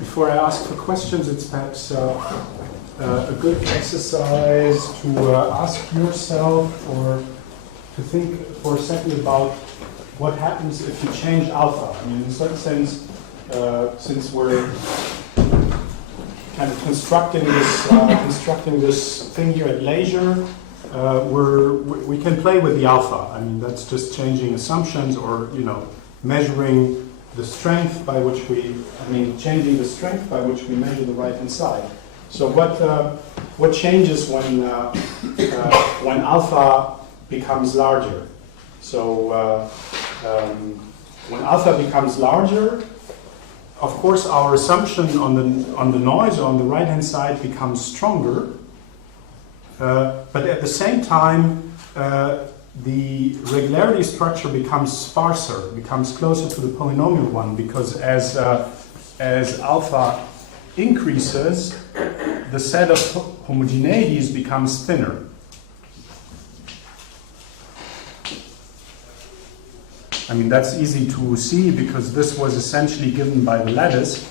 Before I ask for questions, it's perhaps a good exercise to ask yourself or to think for a second about what happens if you change alpha. I mean, in a certain sense, since we're kind of constructing this thing here at leisure, we can play with the alpha. I mean, that's just changing assumptions, or measuring the strength by which changing the strength by which we measure the right-hand side. So what changes when alpha becomes larger? So when alpha becomes larger, of course, our assumption on the noise on the right-hand side becomes stronger, but at the same time, the regularity structure becomes sparser, becomes closer to the polynomial one, because as alpha increases, the set of homogeneities becomes thinner. I mean, that's easy to see because this was essentially given by the lattice.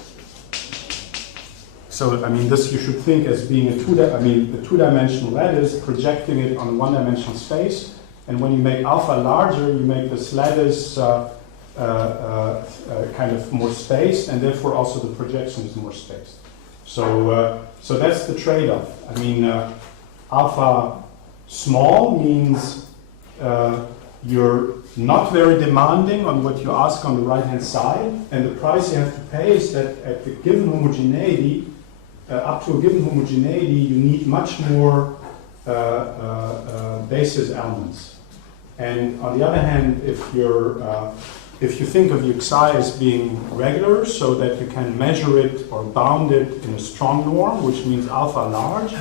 So, I mean, this you should think as being a two-dimensional lattice, projecting it on a one-dimensional space. And when you make alpha larger, you make this lattice kind of more spaced, and therefore also the projection is more spaced. So that's the trade-off. I mean, alpha small means you're not very demanding on what you ask on the right-hand side, and the price you have to pay is that at the given homogeneity, up to a given homogeneity, you need much more basis elements. And on the other hand, if you think of xi as being regular, so that you can measure it or bound it in a strong norm, which means alpha large,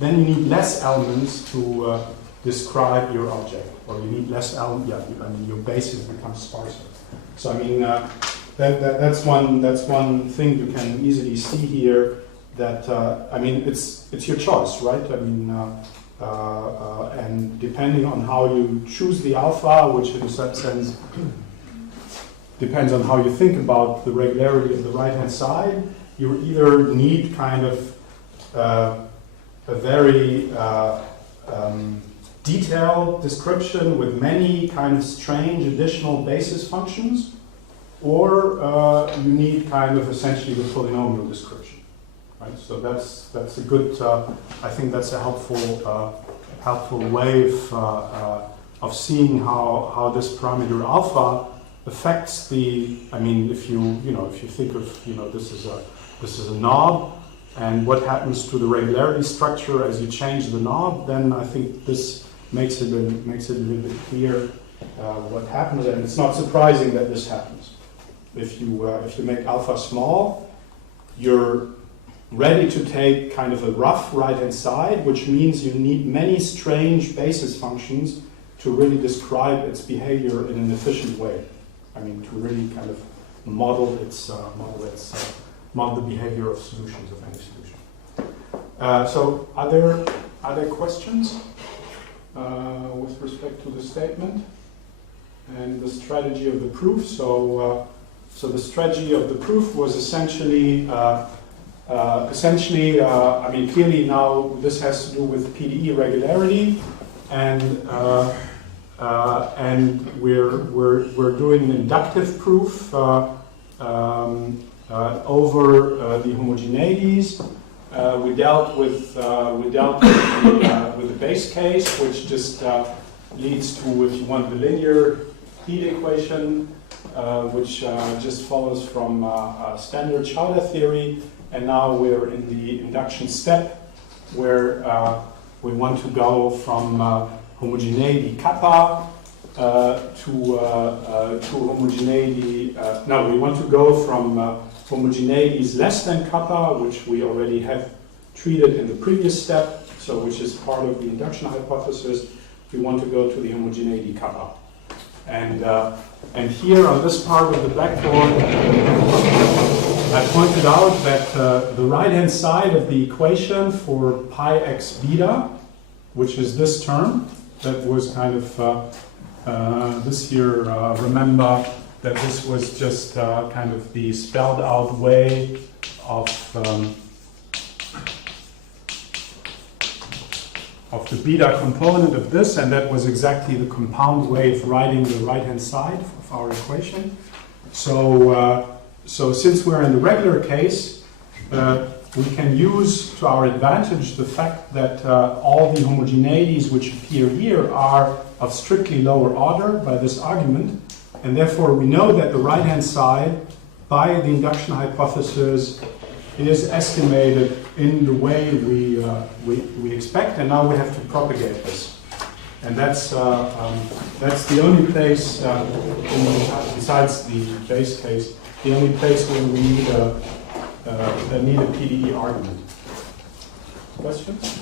then you need less elements to describe your object, or you need less elements. Yeah, I mean, your basis becomes sparser. So I mean, that's one thing you can easily see here. That I mean, it's your choice, right? I mean. And depending on how you choose the alpha, which in a certain sense depends on how you think about the regularity of the right-hand side, you either need kind of a very detailed description with many kind of strange additional basis functions, or you need kind of essentially the polynomial description. Right? So that's a good. I think that's a helpful way of seeing how this parameter alpha affects the. I mean, if you think of this is a knob, and what happens to the regularity structure as you change the knob, then I think this makes it a little bit clear what happens, and it's not surprising that this happens. If you make alpha small, you're ready to take kind of a rough right-hand side, which means you need many strange basis functions to really describe its behavior in an efficient way. I mean, to really kind of model the behavior of solutions, of any solution. So, are there questions with respect to the statement and the strategy of the proof? So the strategy of the proof was essentially. I mean, clearly now this has to do with PDE regularity, and we're doing an inductive proof over the homogeneities. We dealt with the base case, which just leads to, if you want, the linear heat equation, which just follows from standard Hölder theory. And now we're in the induction step, where we want to go from homogeneity kappa to homogeneity. No, we want to go from homogeneities less than kappa, which we already have treated in the previous step, so which is part of the induction hypothesis. We want to go to the homogeneity kappa. And here on this part of the blackboard, I pointed out that the right-hand side of the equation for pi x beta, which is this term, that was kind of this here, remember, that this was just kind of the spelled out way of the beta component of this, and that was exactly the compound way of writing the right-hand side of our equation. So, so since we're in the regular case, we can use to our advantage the fact that all the homogeneities which appear here are of strictly lower order by this argument, and therefore we know that the right-hand side by the induction hypothesis is estimated in the way we expect, and now we have to propagate this. And that's the only place, besides the base case, the only place where we need a PDE argument. Questions?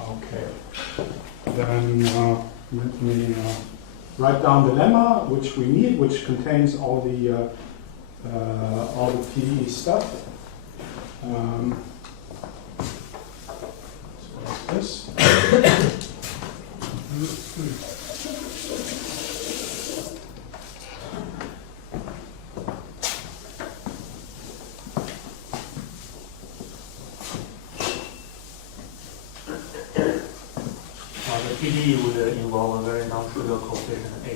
Okay. Then let me write down the lemma which we need, which contains all the PDE stuff. So like this. PDE would involve a very non-trivial coefficient A.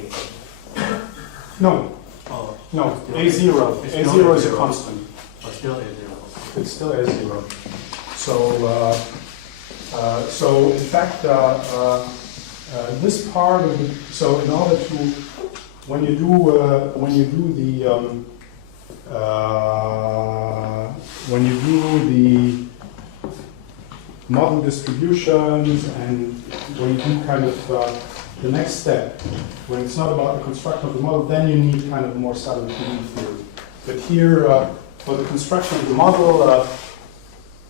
No. Oh, No, still A0. A0 is a constant. But still A0. It's still A0. So, so in fact, this part of the, so in order to, when you do the model distributions, and when you do kind of the next step, when it's not about the construction of the model, then you need kind of more subtle PDE theory. But here, for the construction of the model,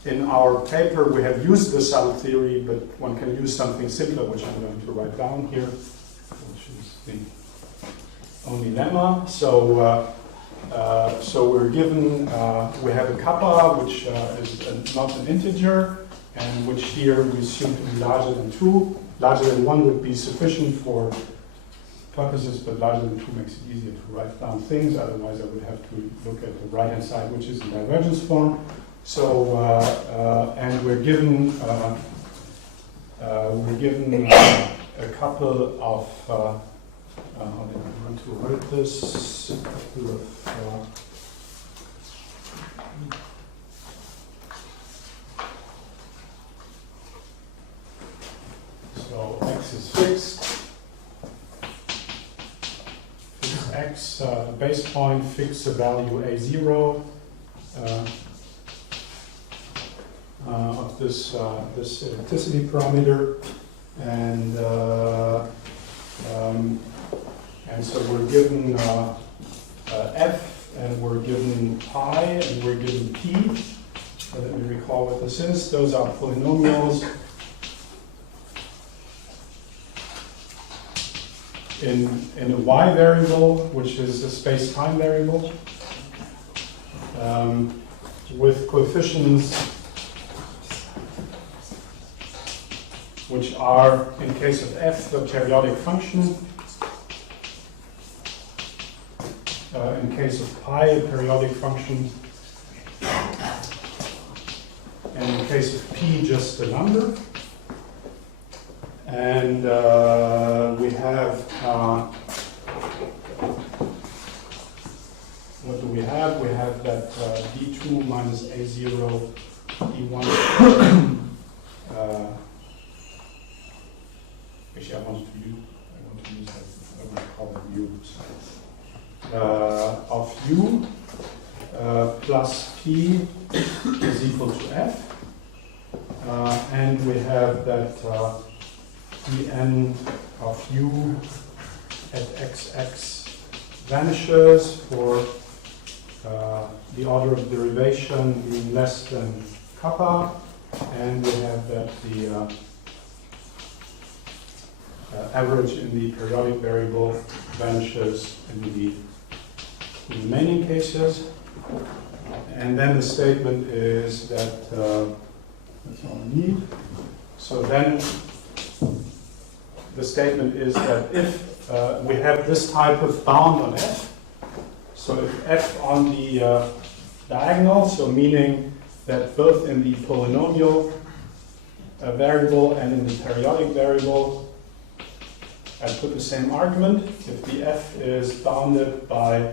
in our paper we have used the subtle theory, but one can use something simpler, which I'm going to write down here, which is the only lemma. So, so we're given, we have a kappa, which is not an integer, and which here we assume to be larger than 2. Larger than 1 would be sufficient for purposes, but larger than 2 makes it easier to write down things. Otherwise, I would have to look at the right-hand side, which is in divergence form. So, and we're given a couple of how do I want to write this? A couple of so x is fixed. Fix x, base point, fix the value a0 of this this ellipticity parameter, and so we're given f, and we're given pi, and we're given p. So let me recall what this is. Those are polynomials in a y variable, which is a space-time variable, with coefficients which are, in case of f, the periodic function, in case of pi, a periodic function, and in case of p, just a number. And we have, what do we have? We have that d2 minus a0 d1. Actually, I want to use that. I want to call it u. Of u plus p is equal to f, and we have that En of u at xx vanishes for the order of derivation being less than kappa, and we have that the average in the periodic variable vanishes in the remaining cases. And then the statement is that that's all I need. So then the statement is that if we have this type of bound on f, so if f on the diagonal, so meaning that both in the polynomial variable and in the periodic variable, I put the same argument. If the f is bounded by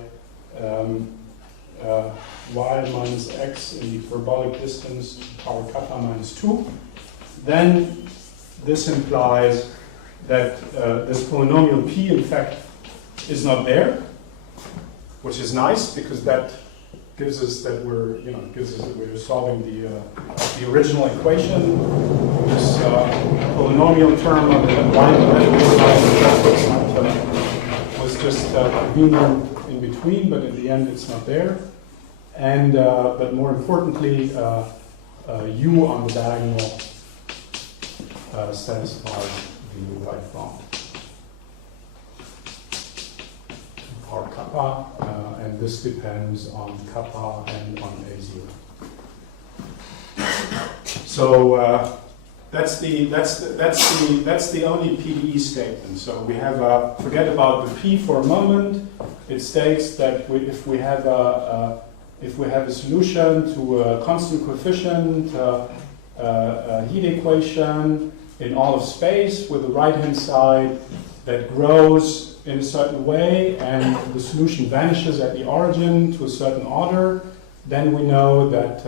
y minus x in the parabolic distance power kappa minus 2, then this implies that this polynomial p in fact is not there, which is nice because that gives us that we're solving the original equation. This polynomial term on the right-hand side was just convenient in between, but in the end it's not there. And but more importantly, u on the diagonal satisfies the right bound. Or kappa, and this depends on kappa and on A0. So that's the only PDE statement. So we have forget about the P for a moment. It states that if we have a solution to a constant coefficient heat equation in all of space with the right-hand side that grows in a certain way and the solution vanishes at the origin to a certain order, then we know that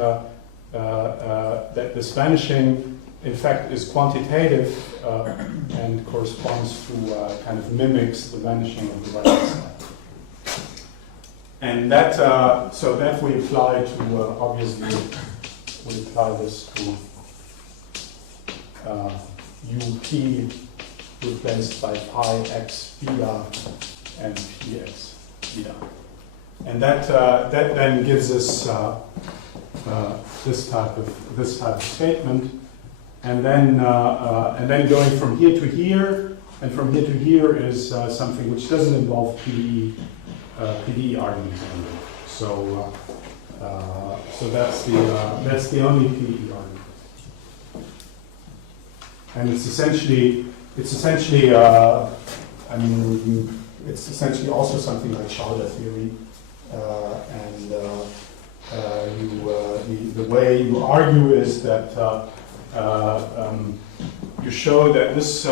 that this vanishing in fact is quantitative and corresponds to kind of mimics the vanishing of the right-hand side. And that so that we apply to obviously we apply this to UP replaced by pi x beta and px beta, and that then gives us this type of statement, and then going from here to here, and from here to here is something which doesn't involve PDE arguments anymore. So that's the only PDE argument, and it's essentially I mean, it's essentially also something like Hölder theory, and the way you argue is that you show that this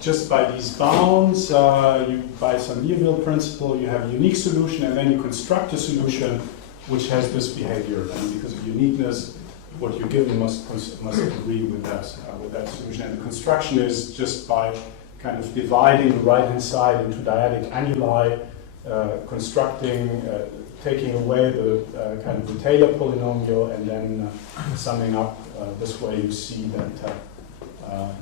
just by these bounds, by some Liouville principle, you have a unique solution, and then you construct a solution which has this behavior, and because of uniqueness, what you're given must agree with that solution. And the construction is just by kind of dividing the right-hand side into dyadic annuli, constructing, taking away the kind of the Taylor polynomial, and then summing up. This way you see that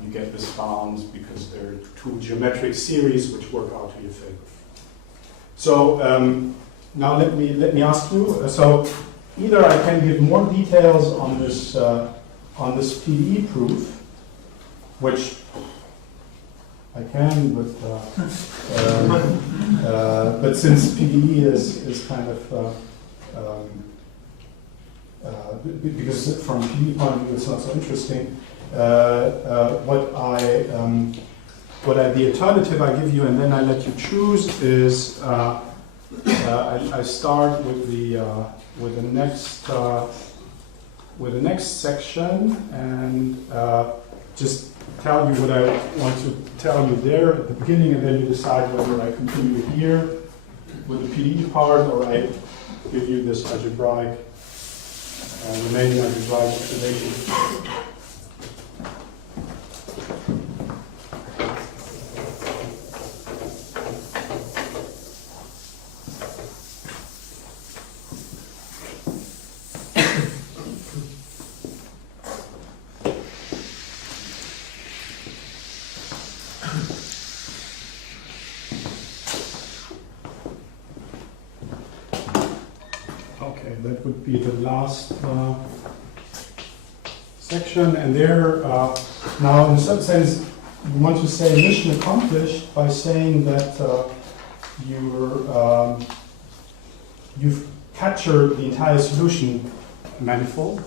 you get this bound because there are two geometric series which work out to your favor. So now let me ask you. So either I can give more details on this PDE proof, which I can, but since PDE is kind of because from PDE point of view it's not so interesting. The alternative I give you, and then I let you choose, is I start with the next section and just tell you what I want to tell you there at the beginning, and then you decide whether I continue here with the PDE part or I give you this algebraic remaining algebraic explanation. That would be the last section, and there, now in some sense, you want to say mission accomplished by saying that you've captured the entire solution manifold.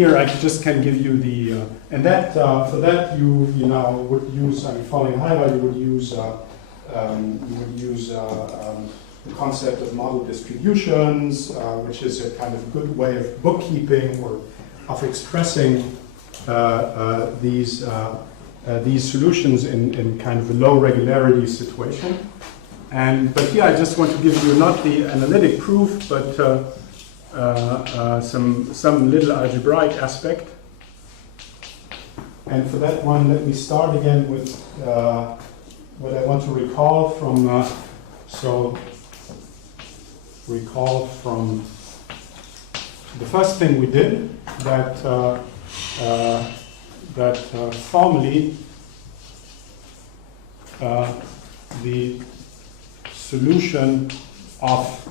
here I just can give you the and that for that you know would use following Hölder you would use the concept of model distributions, which is a kind of good way of bookkeeping or of expressing these solutions in kind of a low regularity situation. But here I just want to give you not the analytic proof, but some little algebraic aspect. And for that one, let me start again with what I want to recall from. Recall from the first thing we did that formally the solution of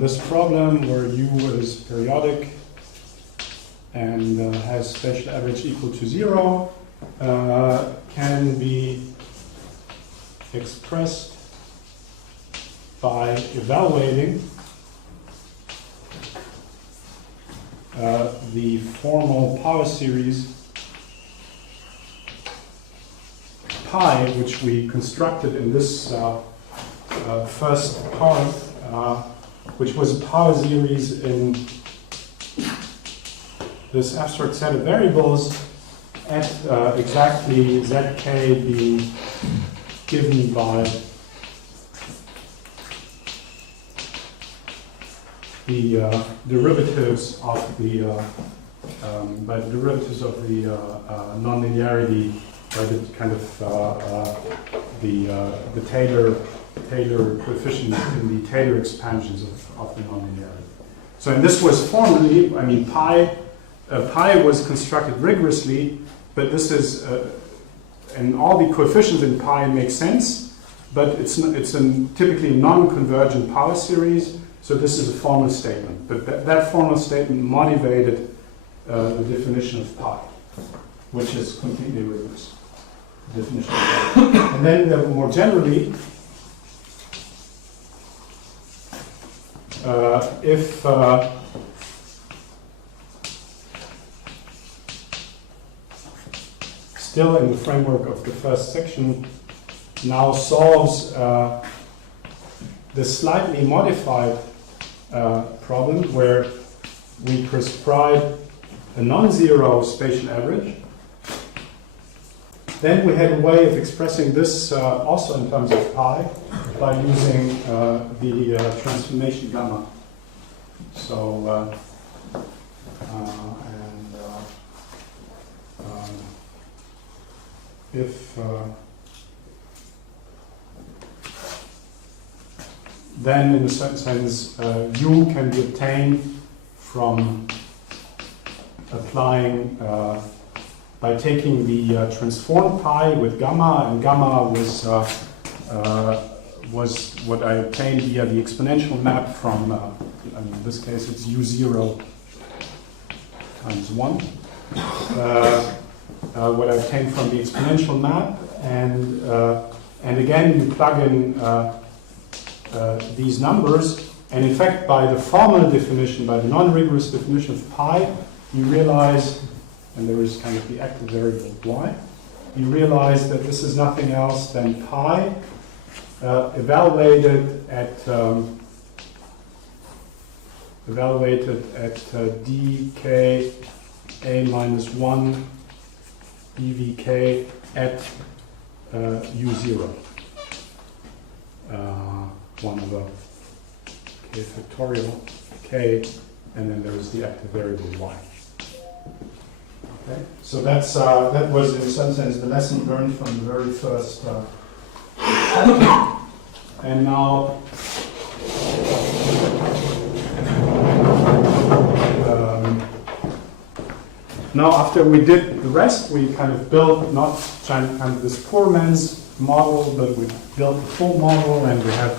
this problem where U is periodic and has spatial average equal to 0 can be expressed by evaluating the formal power series pi, which we constructed in this first part, which was a power series in this abstract set of variables at exactly zk being given by the derivatives of the non-linearity, by the kind of the Taylor coefficients in the Taylor expansions of the non-linearity. So, and this was formally, I mean, pi was constructed rigorously, but this is, and all the coefficients in pi make sense, but it's a typically non-convergent power series, so this is a formal statement. But that formal statement motivated the definition of pi, which is completely rigorous. Definition of pi. And then more generally, if still in the framework of the first section, now solves the slightly modified problem where we prescribe a non-zero spatial average. Then we had a way of expressing this also in terms of pi by using the transformation gamma. So, if then in a certain sense U can be obtained from applying by taking the transformed pi with gamma, and gamma was what I obtained via the exponential map from in this case it's U0 times 1. What I obtained from the exponential map, and again you plug in these numbers, and in fact by the formal definition, by the non-rigorous definition of pi, you realize, and there is kind of the active variable y, you realize that this is nothing else than pi evaluated at dk a minus 1 dvk at u0 1 over k factorial k, and then there is the active variable y. Okay, so that's that was in some sense the lesson learned from the very first chapter. And now after we did the rest, we kind of built not kind of this poor man's model, but we built the full model, and we have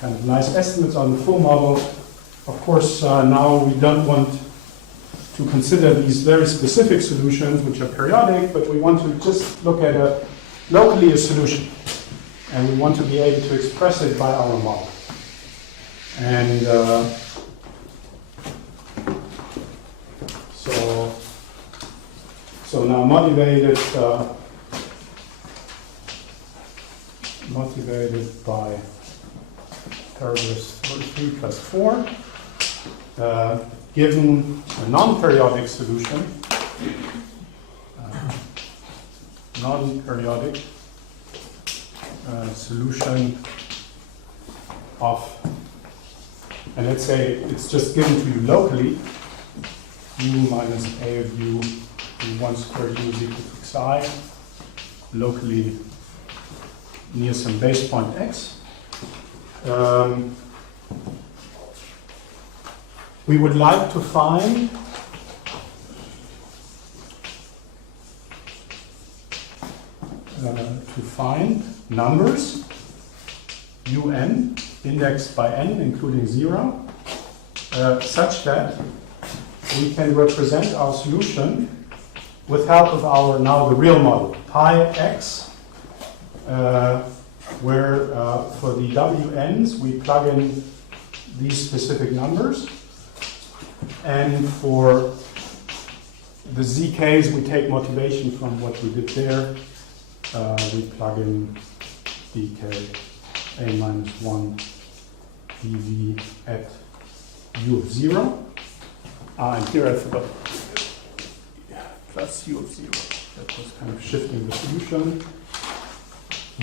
kind of nice estimates on the full model. Of course, now we don't want to consider these very specific solutions, which are periodic, but we want to just look at locally a solution. and we want to be able to express it by our model. And so now motivated by paragraphs 3 plus 4, given a non-periodic solution, solution of, and let's say it's just given to you locally, u minus a of u 1 squared u is equal to xi, locally near some base point x. We would like to find numbers un indexed by n including 0 such that we can represent our solution with help of our now the real model pi x, where for the wn's we plug in these specific numbers, and for the zk's we take motivation from what we did there. We plug in dk a minus 1 dv at u of 0. And here I forgot plus u of 0. That was kind of shifting the solution.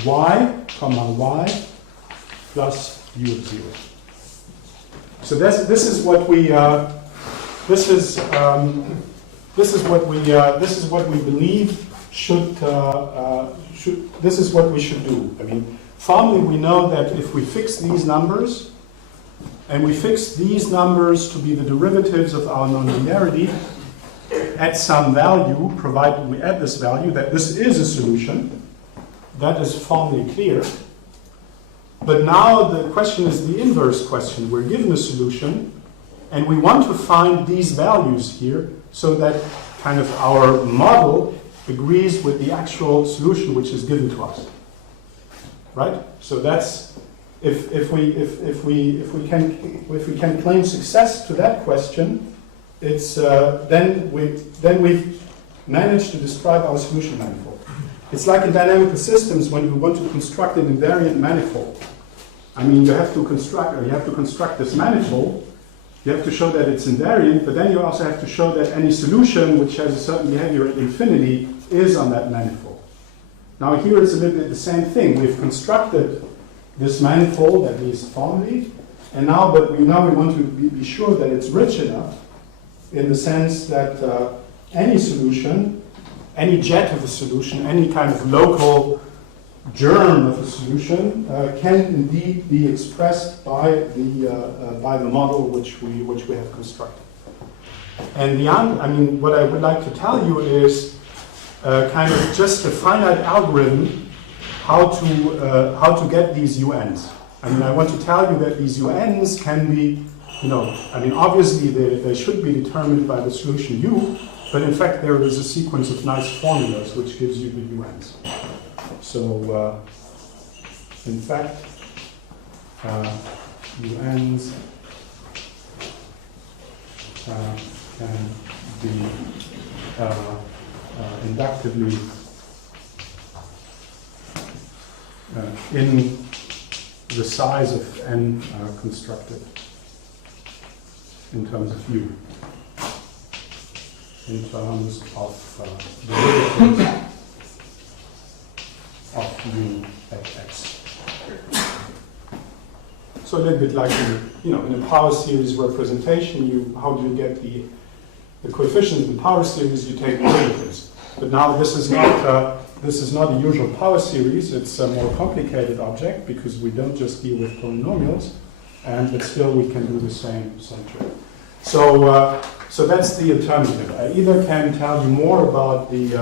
Y, comma y plus u of 0. So this is what we this is what we believe should this is what we should do. I mean, formally we know that if we fix these numbers, and we fix these numbers to be the derivatives of our nonlinearity at some value, provided we add this value, that this is a solution. That is formally clear. But now the question is the inverse question. We're given a solution, and we want to find these values here so that kind of our model agrees with the actual solution which is given to us. Right? So that's if we can claim success to that question, it's then we've managed to describe our solution manifold. It's like in dynamical systems when you want to construct an invariant manifold. I mean, you have to construct this manifold. You have to show that it's invariant, but then you also have to show that any solution which has a certain behavior at infinity is on that manifold. Now here it's a little bit the same thing. We've constructed this manifold, at least formally, and now we want to be sure that it's rich enough in the sense that any solution, any jet of a solution, any kind of local germ of a solution can indeed be expressed by the model which we have constructed. And what I would like to tell you is kind of just a finite algorithm how to get these UNs. I mean, I want to tell you that these UNs can be, obviously they should be determined by the solution U, but in fact there is a sequence of nice formulas which gives you the UNs. So, in fact, UNs can be inductively in the size of n constructed in terms of U, in terms of derivatives of U at x. So a little bit like in a power series representation, how do you get the coefficients in the power series? You take derivatives. But now this is not a usual power series. It's a more complicated object because we don't just deal with polynomials, but still we can do the same trick. So that's the alternative. I either can tell you more about the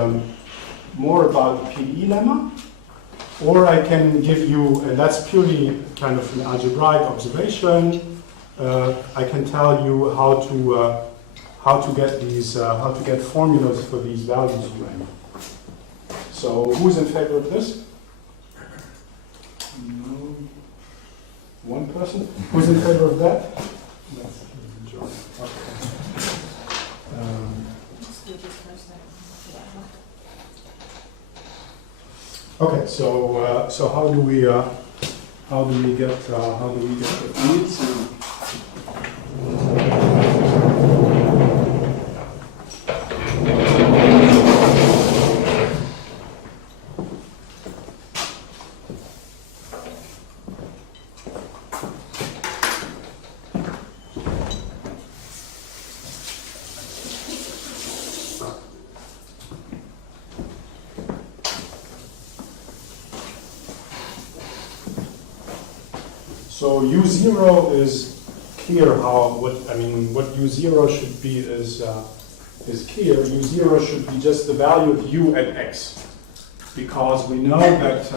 PDE lemma, or I can give you, and that's purely kind of an algebraic observation. I can tell you how to get formulas for these values UN. So who's in favor of this? No. One person? Who's in favor of that? That's the majority. Okay, so how do we get the feeds? So U0 is clear what U0 should be is clear. U0 should be just the value of U at X, because we know that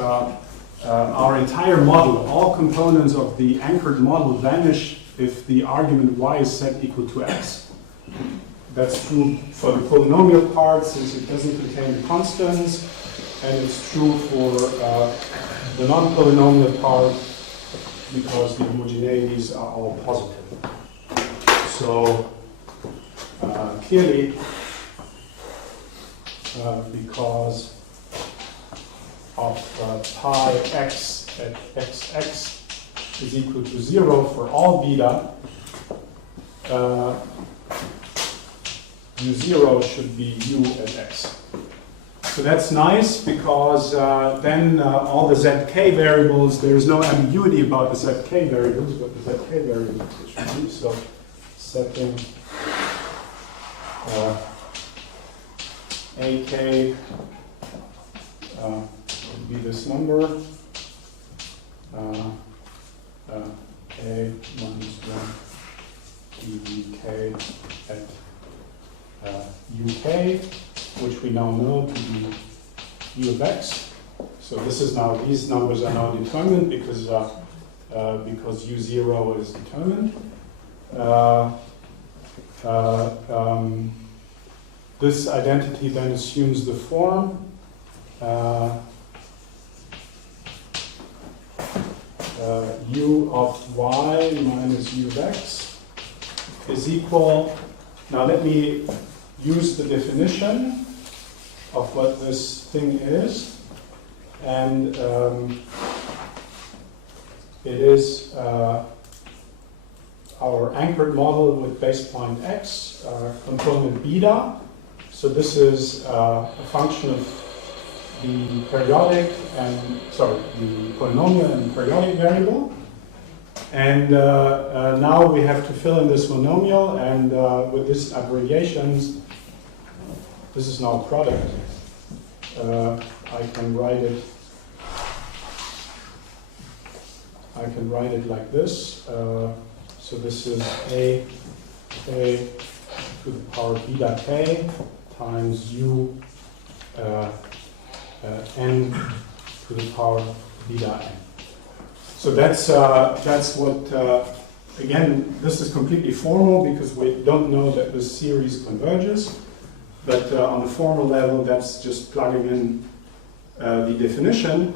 our entire model, all components of the anchored model vanish if the argument Y is set equal to X. That's true for the polynomial part since it doesn't contain constants, and it's true for the non-polynomial part, because the homogeneities are all positive. So clearly, because of pi x at xx is equal to 0 for all beta, u0 should be u at x. So that's nice, because then all the zk variables, there's no ambiguity about the zk variables, but the zk variables should be. So setting ak would be this number, k minus 1 dk at uk, which we now know to be u of x. So this is now, these numbers are now determined because u0 is determined. This identity then assumes the form u of y minus u of x is equal. Now let me use the definition of what this thing is, and it is our anchored model with base point x, component beta. So this is a function of the periodic and, the polynomial and periodic variable. And now we have to fill in this monomial, and with this abbreviations, this is now a product. I can write it like this. So this is a k to the power beta k times u n to the power beta n. So that's what, again, this is completely formal because we don't know that this series converges, but on the formal level, that's just plugging in the definition.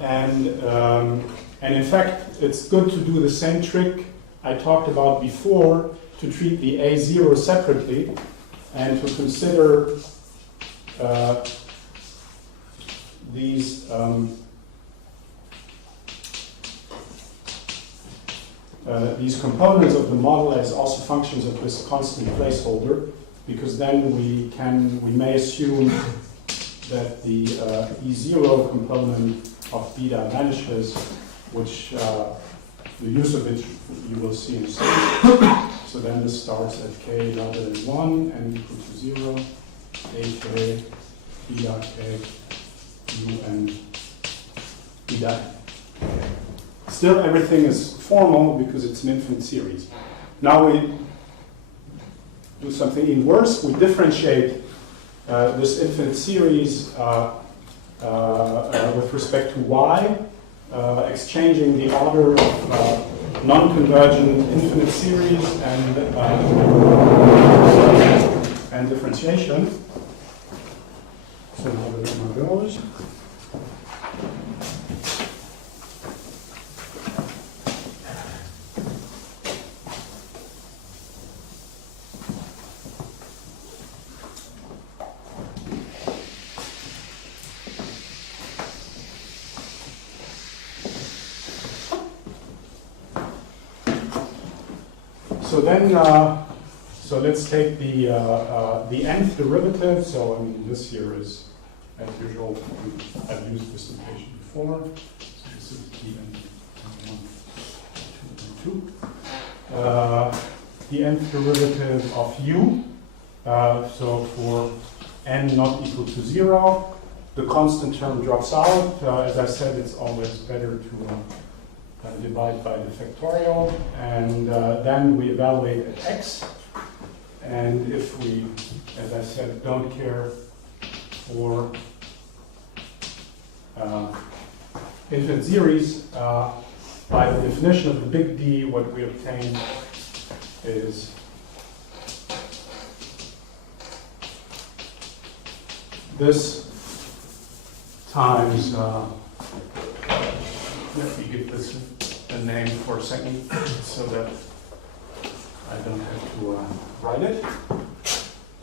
And in fact, it's good to do the same trick I talked about before, to treat the A0 separately and to consider these components of the model as also functions of this constant placeholder, because then we may assume that the E0 component of beta vanishes, which the use of which you will see in a second. So then this starts at k larger than 1 and equal to 0, ak beta k u and beta n. Still, everything is formal because it's an infinite series. Now we do something even worse. We differentiate this infinite series with respect to y, exchanging the order of non-convergent infinite series and differentiation. So now the number goes. So then, so let's take the nth derivative. So I mean, this here is, as usual, I've used this notation before. So this is dn1, 2, and 2. The nth derivative of u. So for n not equal to 0, the constant term drops out. As I said, it's always better to divide by the factorial. And then we evaluate at x. And if we, as I said, don't care for infinite series, by the definition of the big D, what we obtain is this times, let me give this a name for a second so that I don't have to write it.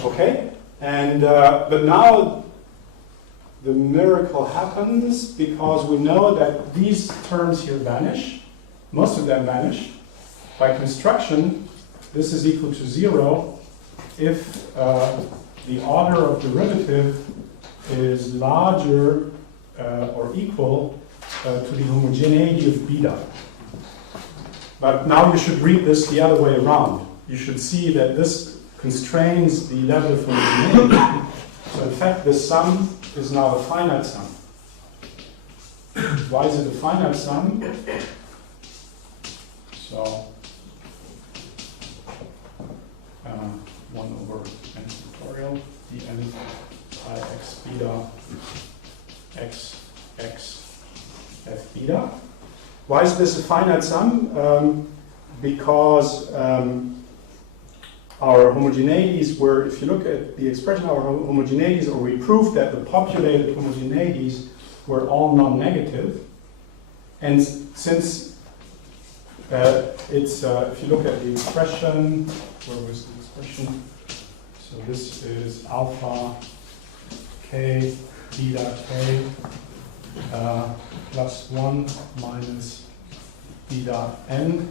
Okay, and but now the miracle happens because we know that these terms here vanish. Most of them vanish. By construction, this is equal to 0 if the order of derivative is larger or equal to the homogeneity of beta. But now you should read this the other way around. You should see that this constrains the level of homogeneity. So in fact, the sum is now a finite sum. Why is it a finite sum? So 1 over n factorial dn I x beta x x f beta. Why is this a finite sum? Because our homogeneities were, if you look at the expression of our homogeneities, or we proved that the populated homogeneities were all non-negative. And since it's, if you look at the expression, where was the expression? So this is alpha k beta k plus 1 minus beta n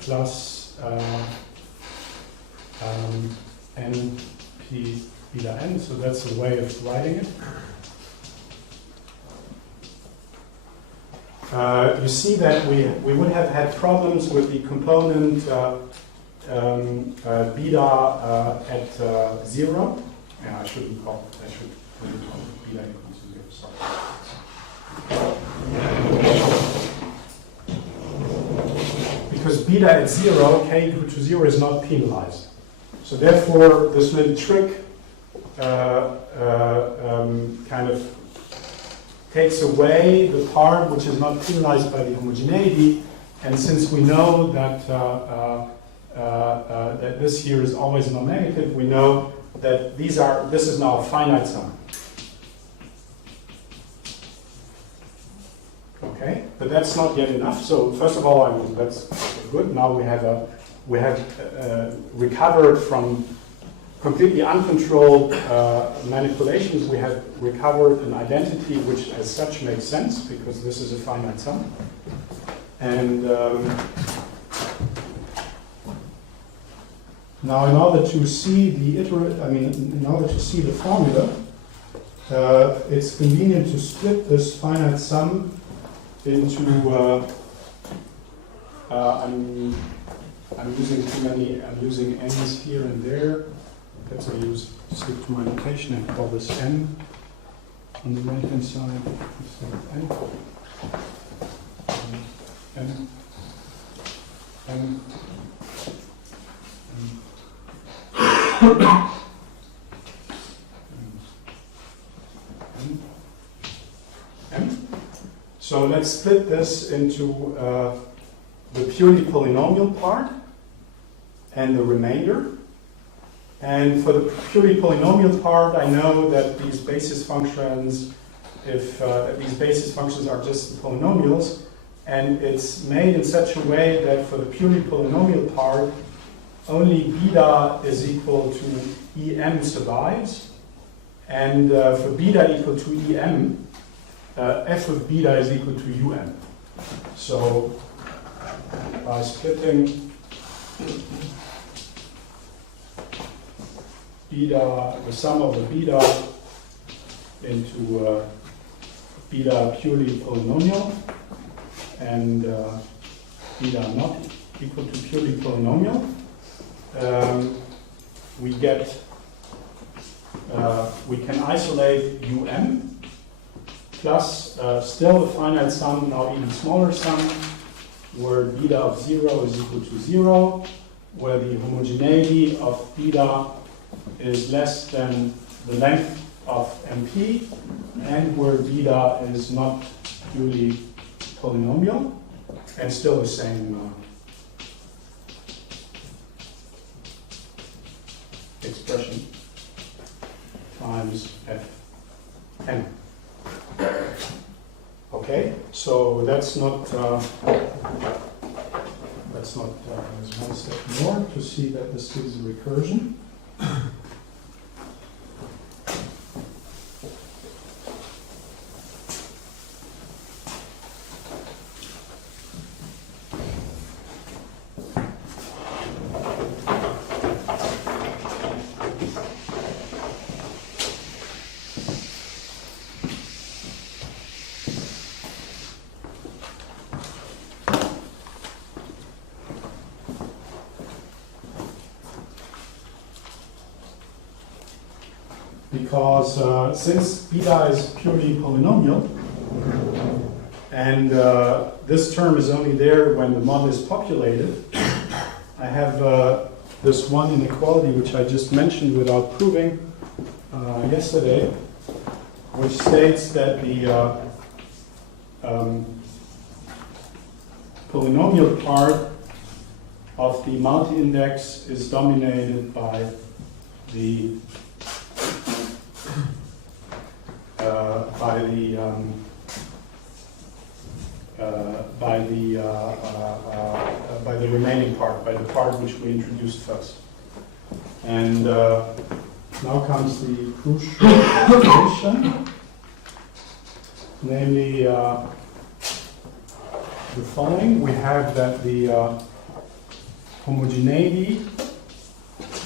plus n p beta n. So that's a way of writing it. You see that we would have had problems with the component beta at 0. Yeah, I shouldn't call it. I should put it on beta equals to 0. Sorry. Because beta at 0, k equal to 0 is not penalized. So therefore, this little trick kind of takes away the part which is not penalized by the homogeneity. And since we know that that this here is always non-negative, we know that this is now a finite sum. Okay, but that's not yet enough. So first of all, that's good. Now we have recovered from completely uncontrolled manipulations. We have recovered an identity which as such makes sense because this is a finite sum. And now in order to see the in order to see the formula, it's convenient to split this finite sum into I'm using too many, I'm using n's here and there. Let's stick to my notation and call this n on the right hand side instead of n. N. N. N. So let's split this into the purely polynomial part and the remainder. And for the purely polynomial part, I know that these basis functions, if these basis functions are just the polynomials, and it's made in such a way that for the purely polynomial part, only beta is equal to em survives, and for beta equal to em, f of beta is equal to um. So by splitting beta, the sum of the beta into beta purely polynomial and beta not equal to purely polynomial, we get, we can isolate um plus still a finite sum, now even smaller sum, where beta of 0 is equal to 0, where the homogeneity of beta is less than the length of MP, and where beta is not purely polynomial, and still the same expression times Fn. Okay, so that's not, there's one step more to see that this gives a recursion. Because since beta is purely polynomial, and this term is only there when the mod is populated, I have this one inequality which I just mentioned without proving yesterday, which states that the polynomial part of the multi-index is dominated by the by the remaining part, by the part which we introduced first. And now comes the crucial information, namely the following. We have that the homogeneity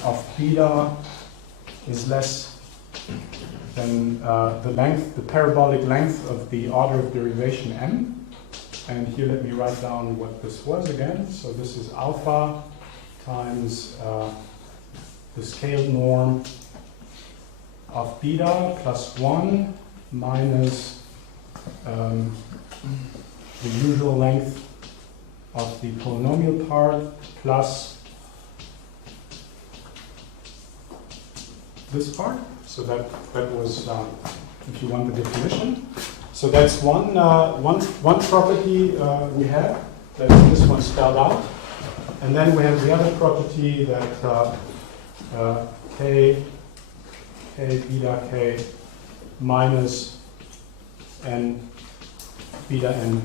of beta is less than the length, the parabolic length of the order of derivation m. And here let me write down what this was again. So this is alpha times the scaled norm of beta plus 1 minus the usual length of the polynomial part plus this part. So that was, if you want the definition. So that's one property we have, that's this one spelled out. And then we have the other property that k beta k minus n beta n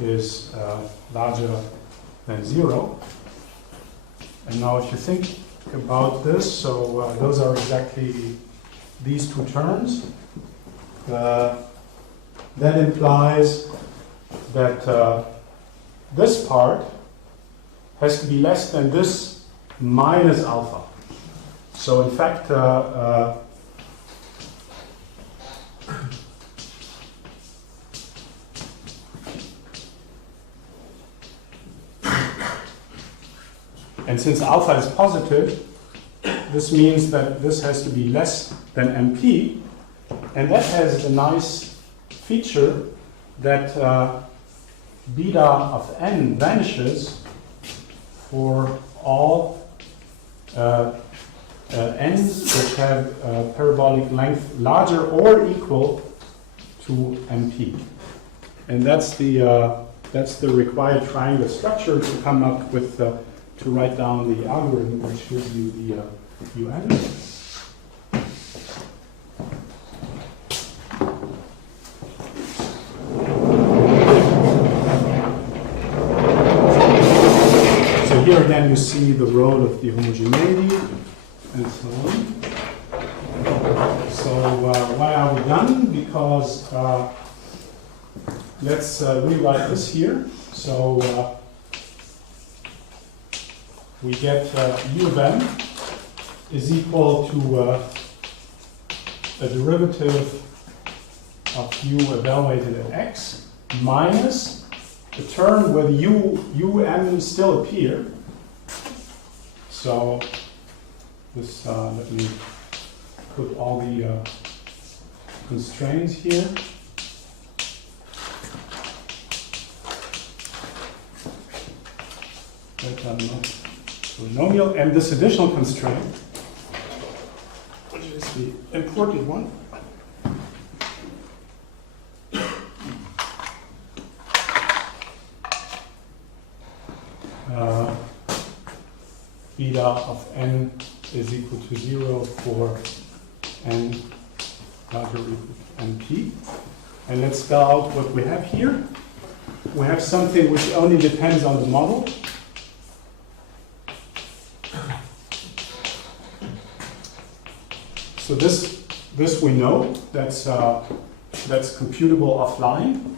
is larger than 0. And now if you think about this, so those are exactly these two terms. That implies that this part has to be less than this minus alpha. So in fact, and since alpha is positive, this means that this has to be less than MP, and that has the nice feature that beta of n vanishes for all n's which have parabolic length larger or equal to MP. And that's the required triangle structure to come up with to write down the algorithm which gives you the un. So here again you see the role of the homogeneity and so on. So why are we done? Because let's rewrite this here. So we get u of m is equal to a derivative of u evaluated at x minus the term where the um still appear. So this, let me put all the constraints here. Polynomial, and this additional constraint, which is the important one, beta of n is equal to 0 for n larger or equal to np. And let's spell out what we have here. We have something which only depends on the model. So this we know, that's computable offline.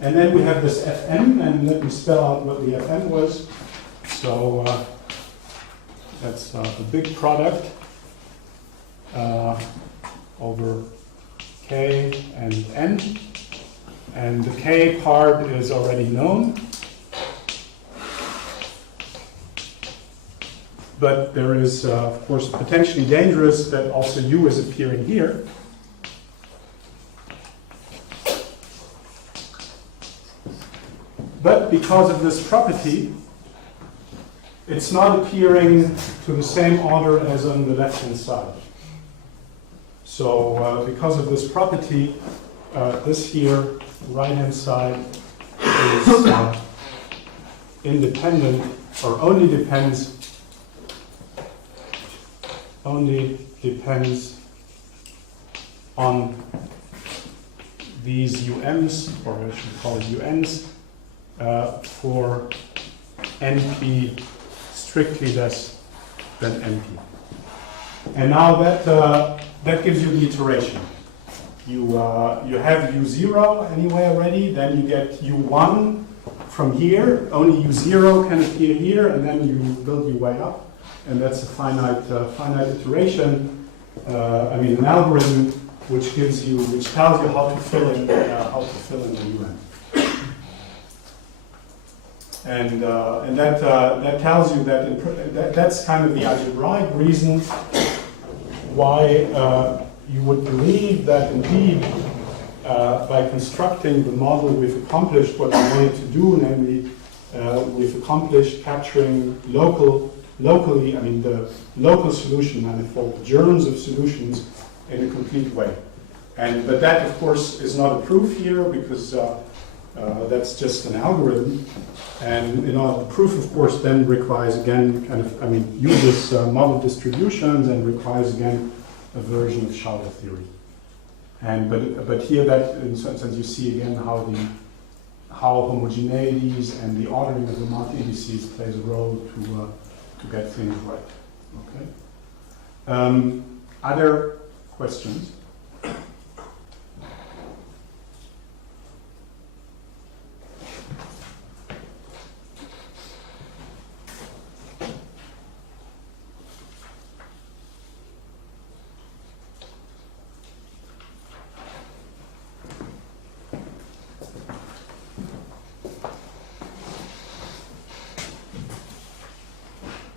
And then we have this fm, and let me spell out what the fm was. So that's a big product over k and n. And the k part is already known. But there is, of course, potentially dangerous that also u is appearing here. But because of this property, it's not appearing to the same order as on the left-hand side. So because of this property, this here, right-hand side, is independent, or only depends on these UMs, or I should call it UNs, for NP strictly less than NP. And now that gives you the iteration. You have U0 anyway already, then you get U1 from here, only U0 can appear here, and then you build your way up. And that's a finite iteration. An algorithm which tells you how to fill in the UN. And that tells you that's kind of the algebraic reason why you would believe that indeed by constructing the model we've accomplished what we wanted to do, namely we've accomplished capturing locally, the local solution manifold, the germs of solutions in a complete way. But that, of course, is not a proof here because that's just an algorithm. And the proof, of course, then requires again uses model distributions and requires again a version of Hölder theory. But here that in some sense you see again how homogeneities and the ordering of the multi-indices plays a role to get things right. Okay. Other questions?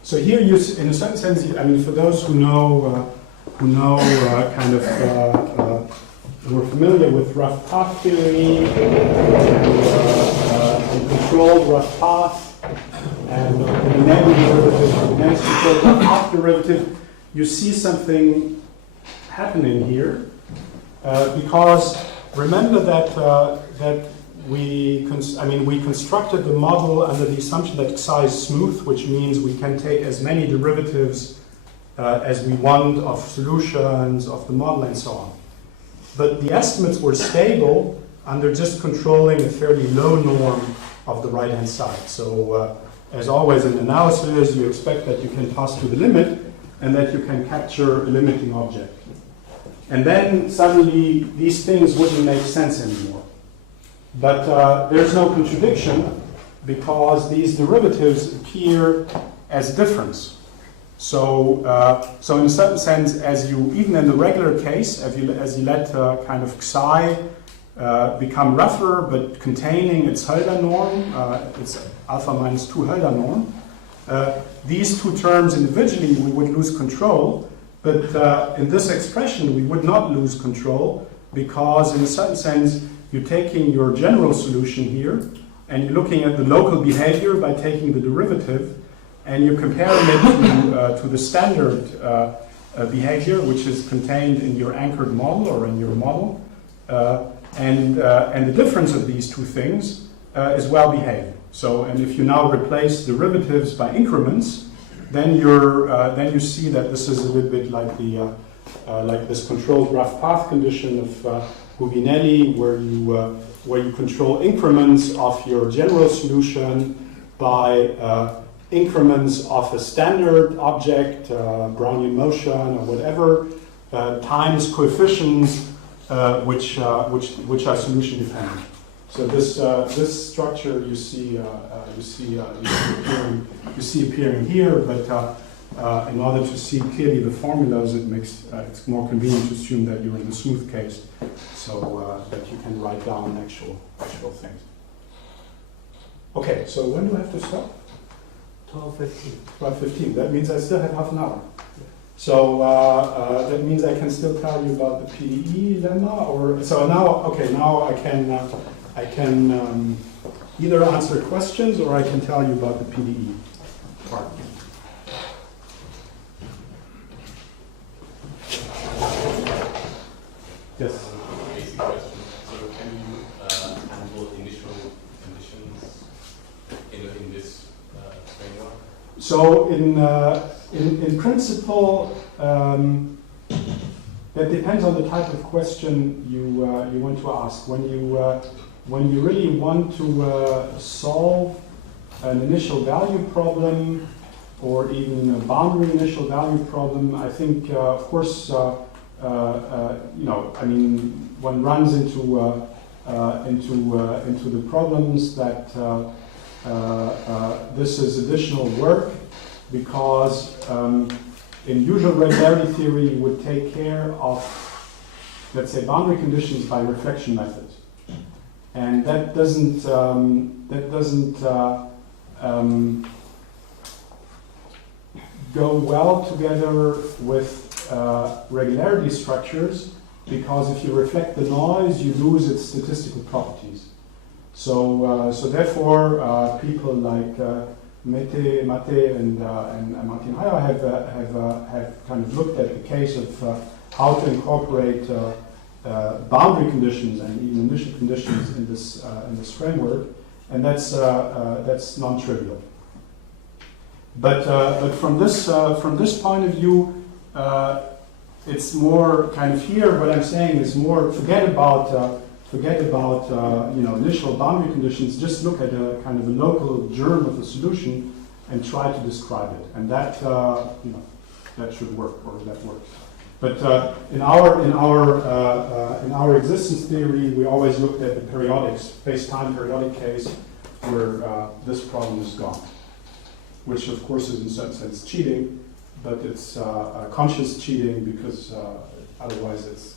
So here, in a certain sense, for those who know, who are familiar with rough path theory and controlled rough path and the negative derivative, the controlled rough path derivative, you see something happening here because remember that we constructed the model under the assumption that psi is smooth, which means we can take as many derivatives as we want of solutions of the model and so on. But the estimates were stable under just controlling a fairly low norm of the right-hand side. So as always in analysis, you expect that you can pass through the limit and that you can capture a limiting object. And then suddenly these things wouldn't make sense anymore. But there's no contradiction because these derivatives appear as a difference. So, so in a certain sense, as you, even in the regular case, as you let kind of psi become rougher, but containing its Hölder norm, its alpha minus 2 Hölder norm, these two terms individually we would lose control, but in this expression we would not lose control, because in a certain sense you're taking your general solution here and you're looking at the local behavior by taking the derivative, and you're comparing it to the standard behavior, which is contained in your anchored model or in your model. And the difference of these two things is well behaved. So, and if you now replace derivatives by increments, then you see that this is a little bit like the like this controlled rough path condition of Guvinelli, where you control increments of your general solution by increments of a standard object, Brownian motion or whatever, times coefficients which are solution dependent. So this structure you see appearing here, but in order to see clearly the formulas, it's more convenient to assume that you're in the smooth case, so that you can write down actual things. Okay, so when do I have to stop? 12:15. 12:15. That means I still have half an hour. So that means I can still tell you about the PDE lemma, or so now. Okay, now I can either answer questions or I can tell you about the PDE part. Yes. Basic question. So can you handle initial conditions in this framework? So in principle, that depends on the type of question you want to ask. When you really want to solve an initial value problem, or even a boundary initial value problem, I think, of course, I mean, one runs into the problems that this is additional work, because in usual regularity theory you would take care of, let's say, boundary conditions by reflection methods, and that doesn't go well together with regularity structures, because if you reflect the noise, you lose its statistical properties. So therefore, people like Mate and Martin Heyer have kind of looked at the case of how to incorporate boundary conditions and even initial conditions in this framework, and that's non-trivial. But from this point of view, it's more kind of here. What I'm saying is more forget about initial boundary conditions. Just look at a kind of a local germ of a solution and try to describe it, and that that should work, or that works. But in our existence theory, we always looked at the periodics, space-time periodic case, where this problem is gone, which of course is in some sense cheating, but it's conscious cheating, because otherwise it's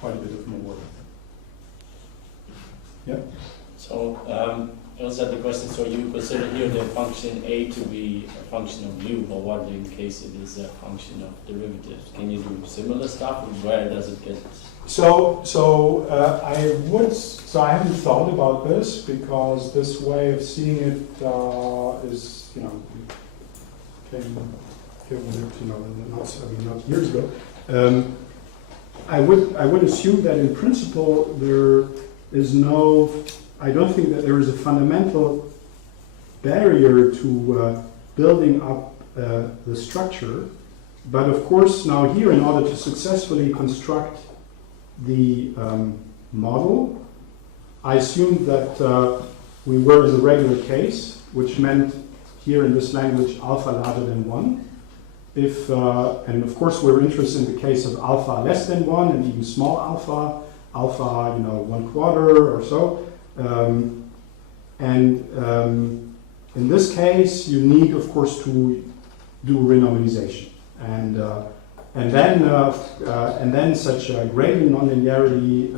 quite a bit of more work. Yeah. So I also had the question, so you consider here the function a to be a function of u, but what in case it is a function of derivatives? Can you do similar stuff, and where does it get? So I haven't thought about this, because this way of seeing it is, came with it, not years ago. I would assume that in principle there is no. I don't think that there is a fundamental barrier to building up the structure, but of course now here, in order to successfully construct the model, I assumed that we were in the regular case, which meant here in this language alpha larger than 1. If and of course we're interested in the case of alpha less than 1 and even small alpha 1/4 or so. in this case, you need, of course, to do renormalization, and then such a gradient nonlinearity,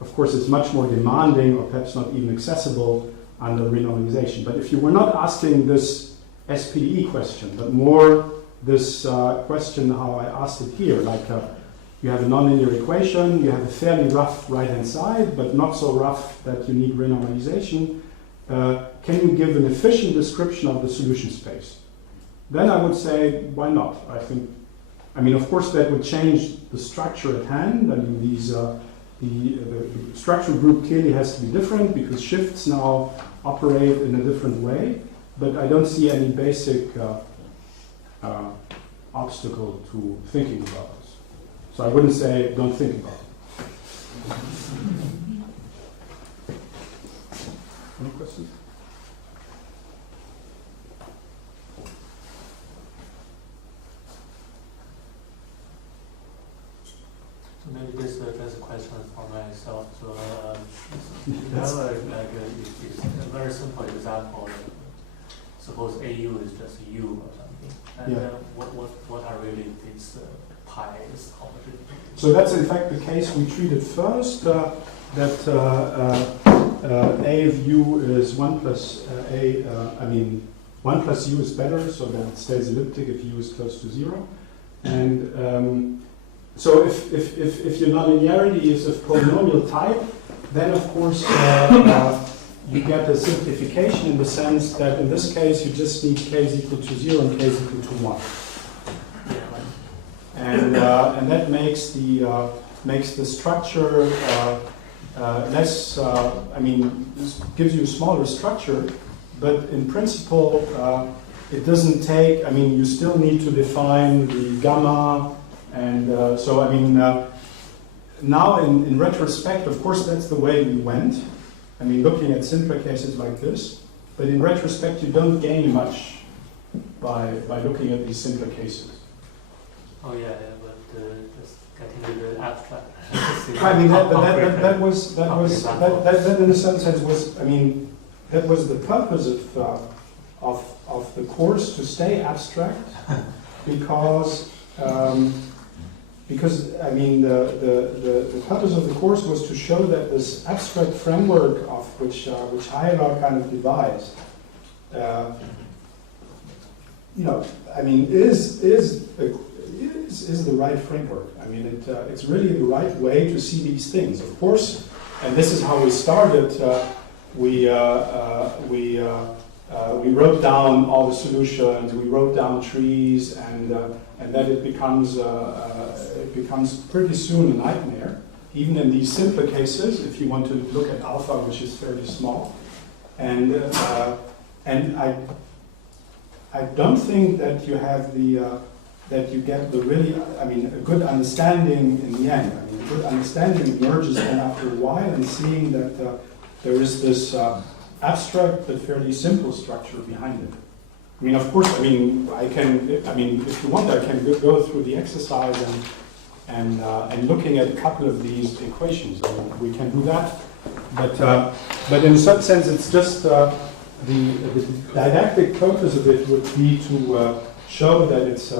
of course, is much more demanding, or perhaps not even accessible under renormalization. But if you were not asking this SPDE question, but more this question how I asked it here, like you have a nonlinear equation, you have a fairly rough right-hand side, but not so rough that you need renormalization. Can you give an efficient description of the solution space? Then I would say, why not? I mean, of course, that would change the structure at hand. I mean, the structural group clearly has to be different because shifts now operate in a different way. But I don't see any basic obstacle to thinking about this. So I wouldn't say don't think about it. Any questions? So maybe this is a question for myself. So you have it's a very simple example. Suppose AU is just U or something, and Yeah. What are really these pi's? How much is it? So that's in fact the case we treated first, that A of U is 1 plus A, 1 plus U is better, so that it stays elliptic if U is close to 0. And so if your nonlinearity is of polynomial type, then of course you get a simplification in the sense that in this case you just need k is equal to 0 and k is equal to 1. And that makes the structure less. This gives you a smaller structure, but in principle, it doesn't take. I mean, you still need to define the gamma, and now in retrospect, of course, that's the way we went. I mean, looking at simpler cases like this, but in retrospect, you don't gain much by looking at these simpler cases. Oh yeah, but just getting to the abstract. I mean, that in a certain sense was, I mean, that was the purpose of the course, to stay abstract, because I mean the purpose of the course was to show that this abstract framework of which Hölder kind of devised, I mean, is the right framework. I mean, it's really the right way to see these things. Of course, and this is how we started. We wrote down all the solutions. We wrote down trees, and then it becomes pretty soon a nightmare. Even in these simpler cases, if you want to look at alpha, which is fairly small, and I don't think that you have that you get the really, I mean, a good understanding in the end. I mean, a good understanding emerges then after a while, and seeing that there is this abstract but fairly simple structure behind it. I mean, of course, if you want, I can go through the exercise and looking at a couple of these equations. I mean, we can do that, but in a certain sense, it's just the didactic purpose of it would be to show that it's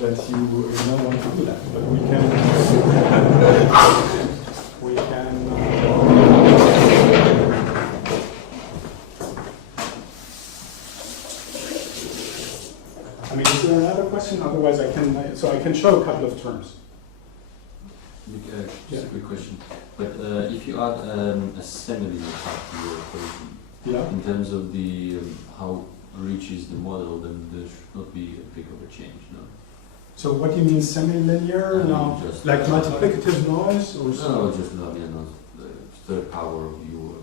that you don't want to do that, but we can. I mean, is there another question? Otherwise, I can show a couple of terms. Just a quick question. But if you add a semi-linear part to your equation, in terms of the how rich is the model, then there should not be a big of a change, no? So what do you mean semi-linear? No, like multiplicative noise, or so? No, just the third power of u.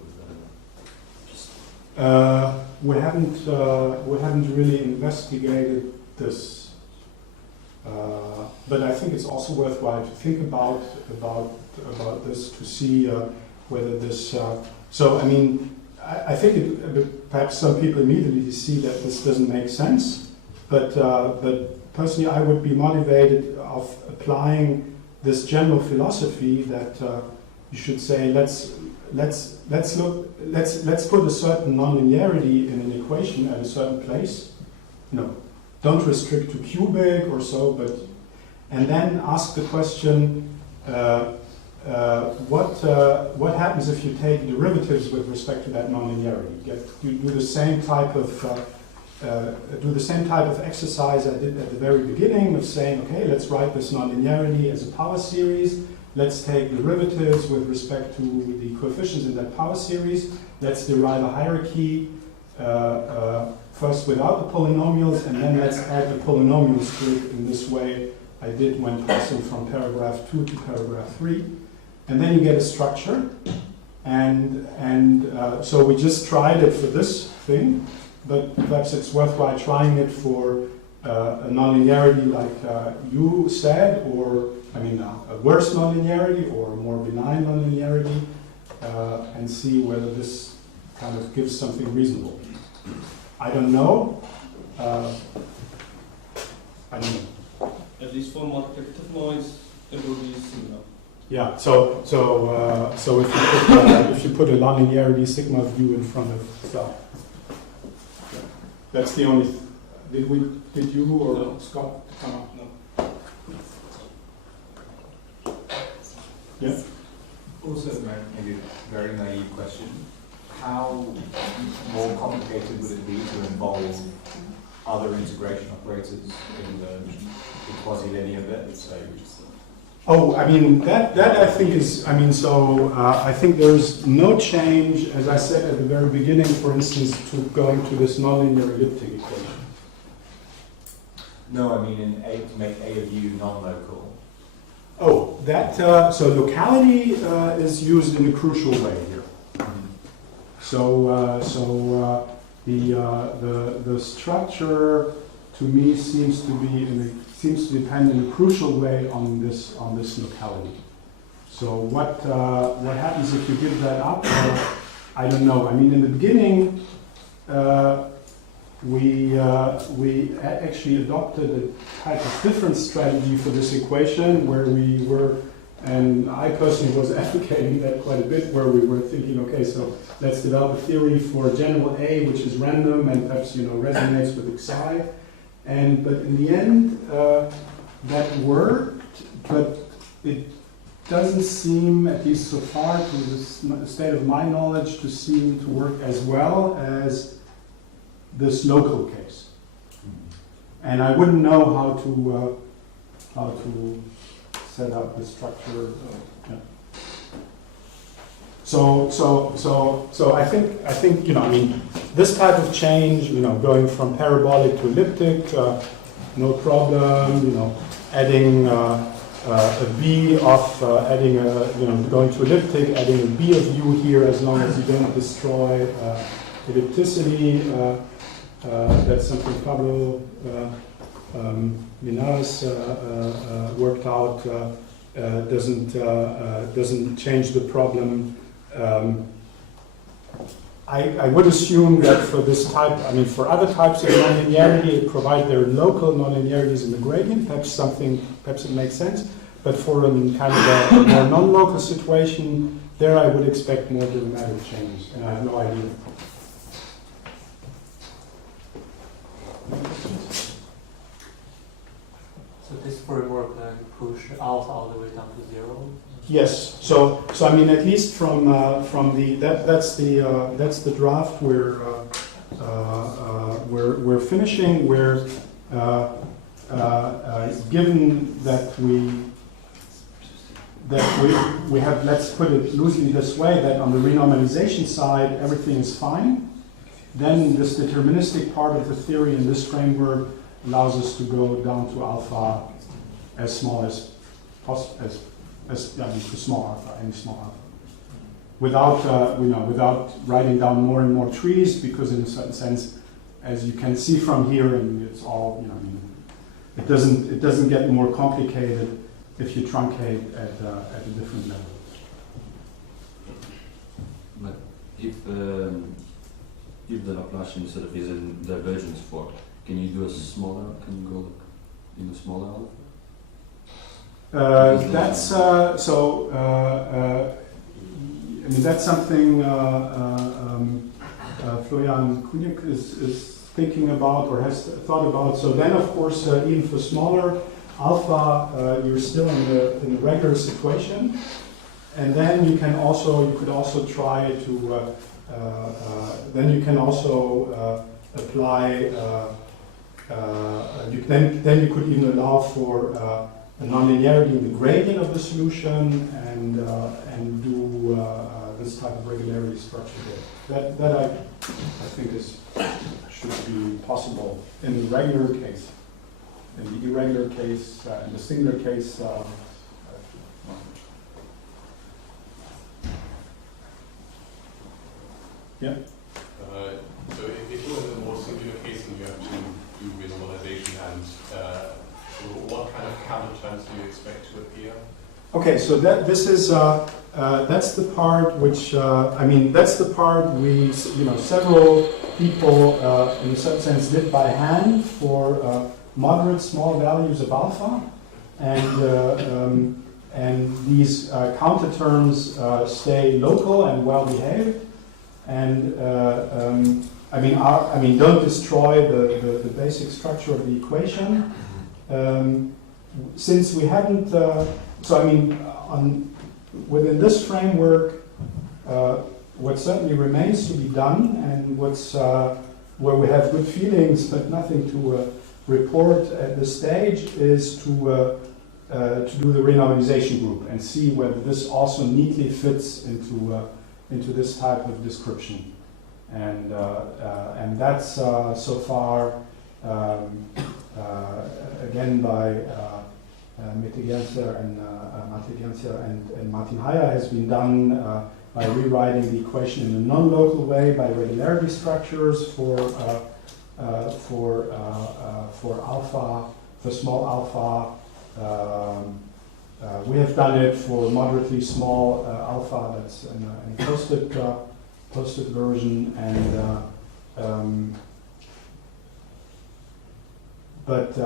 We haven't really investigated this, but I think it's also worthwhile to think about this to see whether this. So I mean, I think perhaps some people immediately see that this doesn't make sense, but personally, I would be motivated of applying this general philosophy that you should say let's put a certain nonlinearity in an equation at a certain place. No, don't restrict to cubic or so, but and then ask the question: what happens if you take derivatives with respect to that nonlinearity? You do the same type of exercise I did at the very beginning of saying, okay, let's write this nonlinearity as a power series. Let's take derivatives with respect to the coefficients in that power series. Let's derive a hierarchy first without the polynomials, and then let's add the polynomials to it in this way I did when passing from paragraph 2 to paragraph 3. And then you get a structure. And so we just tried it for this thing, but perhaps it's worthwhile trying it for a nonlinearity like you said, or a worse nonlinearity or a more benign nonlinearity, and see whether this kind of gives something reasonable. I don't know. At least for multiplicative noise, it will be similar. Yeah. So if you put a nonlinearity sigma view in front of stuff, that's the only. Did you or No. Scott come up? No. Yeah. Also, maybe a very naive question. How more complicated would it be to involve other integration operators in the quasi-linear bit? So, Oh, I mean that I think is. I think there's no change, as I said at the very beginning, for instance, to going to this nonlinear elliptic equation. no, I mean in A, to make A of U non-local. Oh, that so locality is used in a crucial way here. The structure to me seems to depend in a crucial way on this locality. So what happens if you give that up? I don't know. I mean, in the beginning, we actually adopted a type of different strategy for this equation, where we were, and I personally was advocating that quite a bit, where we were thinking, okay, so let's develop a theory for general A, which is random and perhaps resonates with xi. But in the end, that worked, but it doesn't seem, at least so far, to the state of my knowledge, to seem to work as well as this local case. And I wouldn't know how to set up the structure. Yeah. So I think this type of change, going from parabolic to elliptic, no problem. Adding a b of going to elliptic, adding a b of u here, as long as you don't destroy ellipticity. That's something Pablo Linares worked out. Doesn't change the problem. I would assume that for this type, for other types of nonlinearity, it provides their local nonlinearities in the gradient. Perhaps it makes sense. But for a kind of a more non-local situation, there I would expect more dramatic changes, and I have no idea. So this framework push alpha all the way down to 0? Yes. So at least from that's the draft we're finishing. Where given that we have, let's put it loosely this way, that on the renormalization side everything is fine. Then this deterministic part of the theory in this framework allows us to go down to alpha as small as possible, to small alpha, any small alpha, without writing down more and more trees, because in a certain sense, as you can see from here, and it's all, it doesn't get more complicated if you truncate at a different level. But if the Laplacian sort of is in divergence form, can you do a smaller? Can you go in a smaller alpha? I mean, that's something Florian Kunik is thinking about or has thought about. So then, of course, even for smaller alpha, you're still in the regular situation, and then you could also try to then you can also apply. Then you could even allow for a nonlinearity in the gradient of the solution and do this type of regularity structure there. That I think should be possible in the regular case. In the irregular case, in the singular case, yeah. So if you're in a more singular case and you have to do renormalization, and what kind of counter terms do you expect to appear? Okay, so this is that's the part which that's the part we several people in a certain sense did by hand for moderate small values of alpha, and these counter terms stay local and well behaved, and don't destroy the basic structure of the equation. Since we haven't, within this framework, what certainly remains to be done, and where we have good feelings but nothing to report at this stage, is to do the renormalization group and see whether this also neatly fits into this type of description, and that's so far again by Matthegenser and Martin Heyer has been done by rewriting the equation in a non-local way by regularity structures for alpha, for small alpha. We have done it for moderately small alpha. That's in a posted version, and but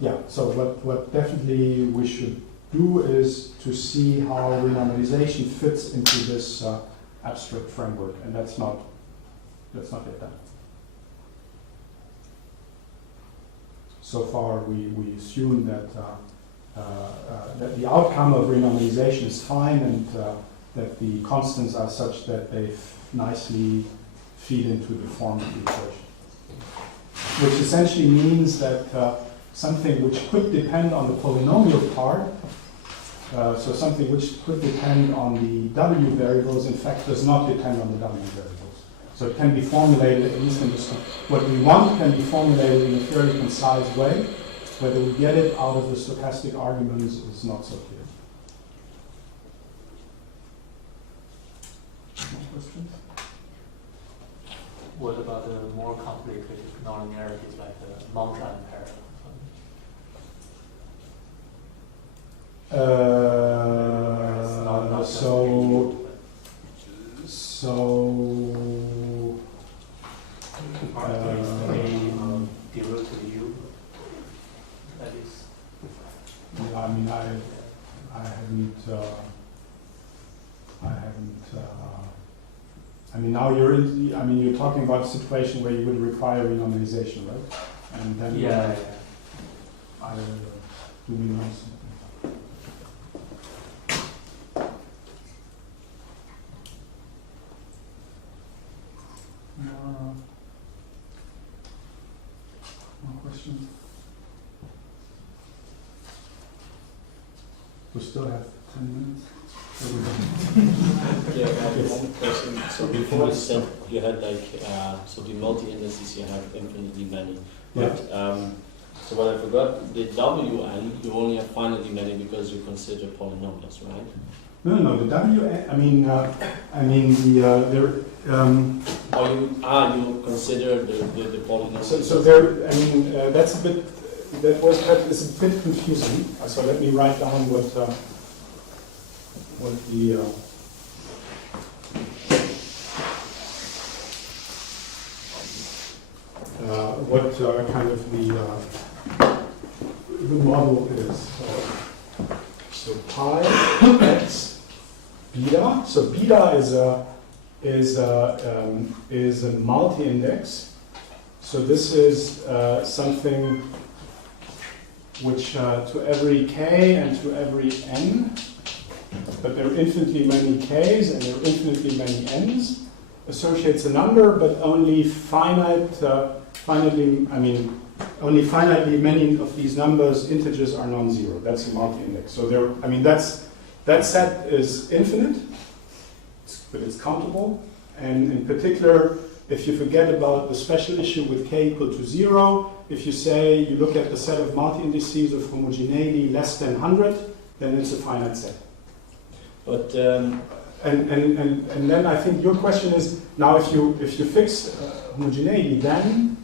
yeah. So what definitely we should do is to see how renormalization fits into this abstract framework, and that's not yet done. So far, we assume that that the outcome of renormalization is fine, and that the constants are such that they nicely feed into the form of the equation. Which essentially means that something which could depend on the polynomial part, so something which could depend on the w variables, in fact does not depend on the w variables. So it can be formulated, at least in this, what we want can be formulated in a fairly concise way. Whether we get it out of the stochastic arguments is not so clear. More questions? What about the more complicated nonlinearities like the multi-ampere? Derivative u, that is. Yeah, I mean, I haven't. I mean, now you're talking about a situation where you would require renormalization, right? And then yeah. I do renormalize. More questions? We still have 10 minutes. Yeah, I have one question. So before you said you had so the multi-indices you have infinitely many. But so what I forgot, the Wn you only have finitely many because you consider polynomials, right? No, the Wn. You consider the polynomials. So there. That's a bit. It's a bit confusing. So let me write down what kind of the model is. So pi x beta. So beta is a multi-index. So this is something which to every k and to every n, but there are infinitely many k's and there are infinitely many n's, associates a number, but only only finitely many of these numbers, integers, are non-zero. That's a multi-index. So that set is infinite, but it's countable. And in particular, if you forget about the special issue with k equal to 0, if you say you look at the set of multi-indices of homogeneity less than 100, then it's a finite set. But And then I think your question is, now if you fix homogeneity, then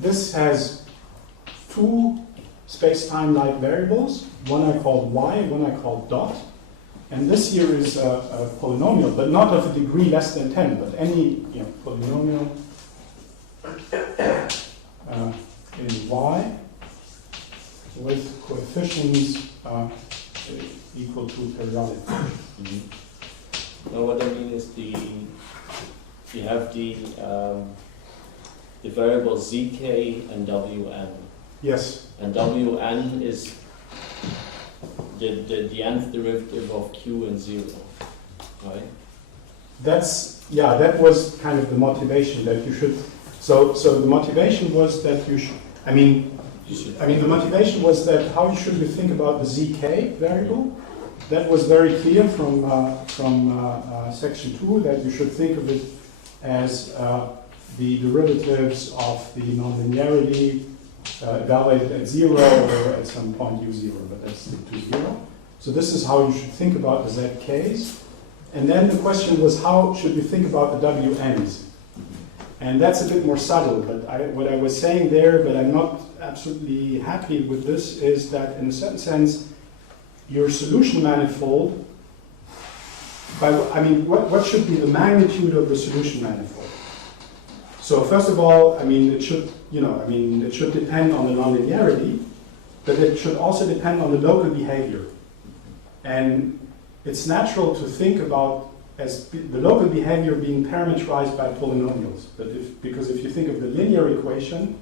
this has two space-time-like variables. One I call y, one I call dot. And this here is a polynomial, but not of a degree less than 10, but any polynomial in y with coefficients equal to periodic. Now what I mean is you have the variables zk and wn. Yes. And wn is the nth derivative of q and 0, right? That was kind of the motivation that you should. So the motivation was that you should. The motivation was that how should we think about the zk variable? That was very clear from section 2 that you should think of it as the derivatives of the nonlinearity evaluated at 0 or at some point u0, but that's to 0. So this is how you should think about the zk's. And then the question was, how should we think about the wn's? And that's a bit more subtle, but what I was saying there, but I'm not absolutely happy with this, is that in a certain sense, your solution manifold, what should be the magnitude of the solution manifold? So first of all, it should depend on the nonlinearity, but it should also depend on the local behavior. And it's natural to think about as the local behavior being parameterized by polynomials. Because if you think of the linear equation,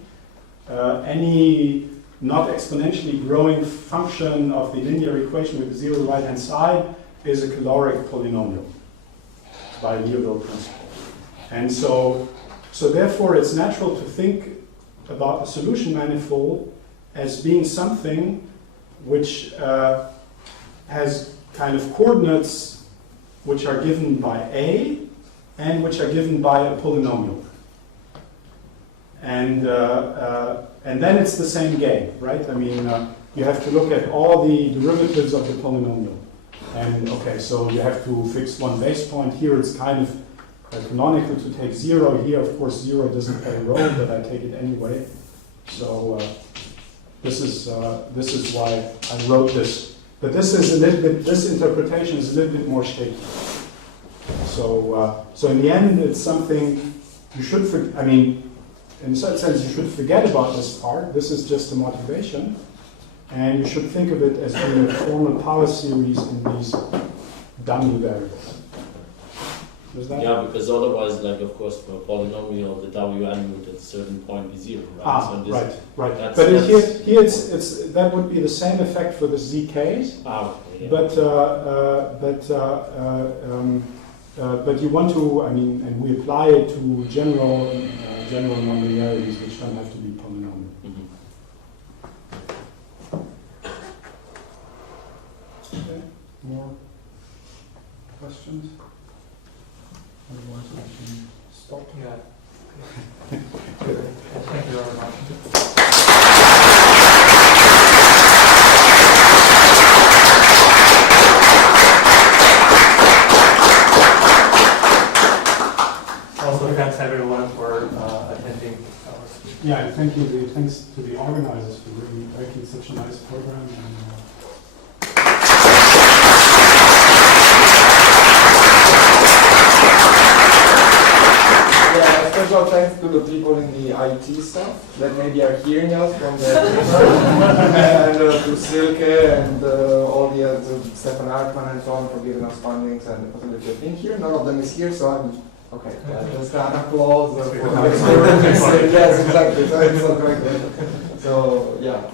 any not exponentially growing function of the linear equation with the 0 right-hand side is a caloric polynomial by Liouville principle. And so therefore it's natural to think about a solution manifold as being something which has kind of coordinates which are given by A and which are given by a polynomial. And then it's the same game, right? You have to look at all the derivatives of the polynomial. And okay, so you have to fix one base point. Here it's kind of canonical to take 0. Here, of course, 0 doesn't play a role, but I take it anyway. So this is why I wrote this. But this interpretation is a little bit more shaky. So in the end, it's something you should, in a certain sense, you should forget about this part. This is just a motivation. And you should think of it as being a formal power series in these dummy variables. Yeah, because otherwise, of course, for a polynomial, the wn would at a certain point be 0, right? Right. But here that would be the same effect for the zk's. Okay, yeah. But you want to, and we apply it to general nonlinearities, which don't have to be polynomial. Mm-hmm. Okay. More questions? Otherwise, I can stop. Yeah. Thank you very much. Also, thanks everyone for attending our speech. Yeah, and thanks to the organizers for making such a nice program. And, special thanks to the people in the IT stuff that maybe are hearing us from the and to Silke and all the other, Stefan Artman and so on for giving us fundings and the possibility of being here. None of them is here, so I'm okay. Just an applause for the experience. Yes, exactly. So it's not going good. So yeah.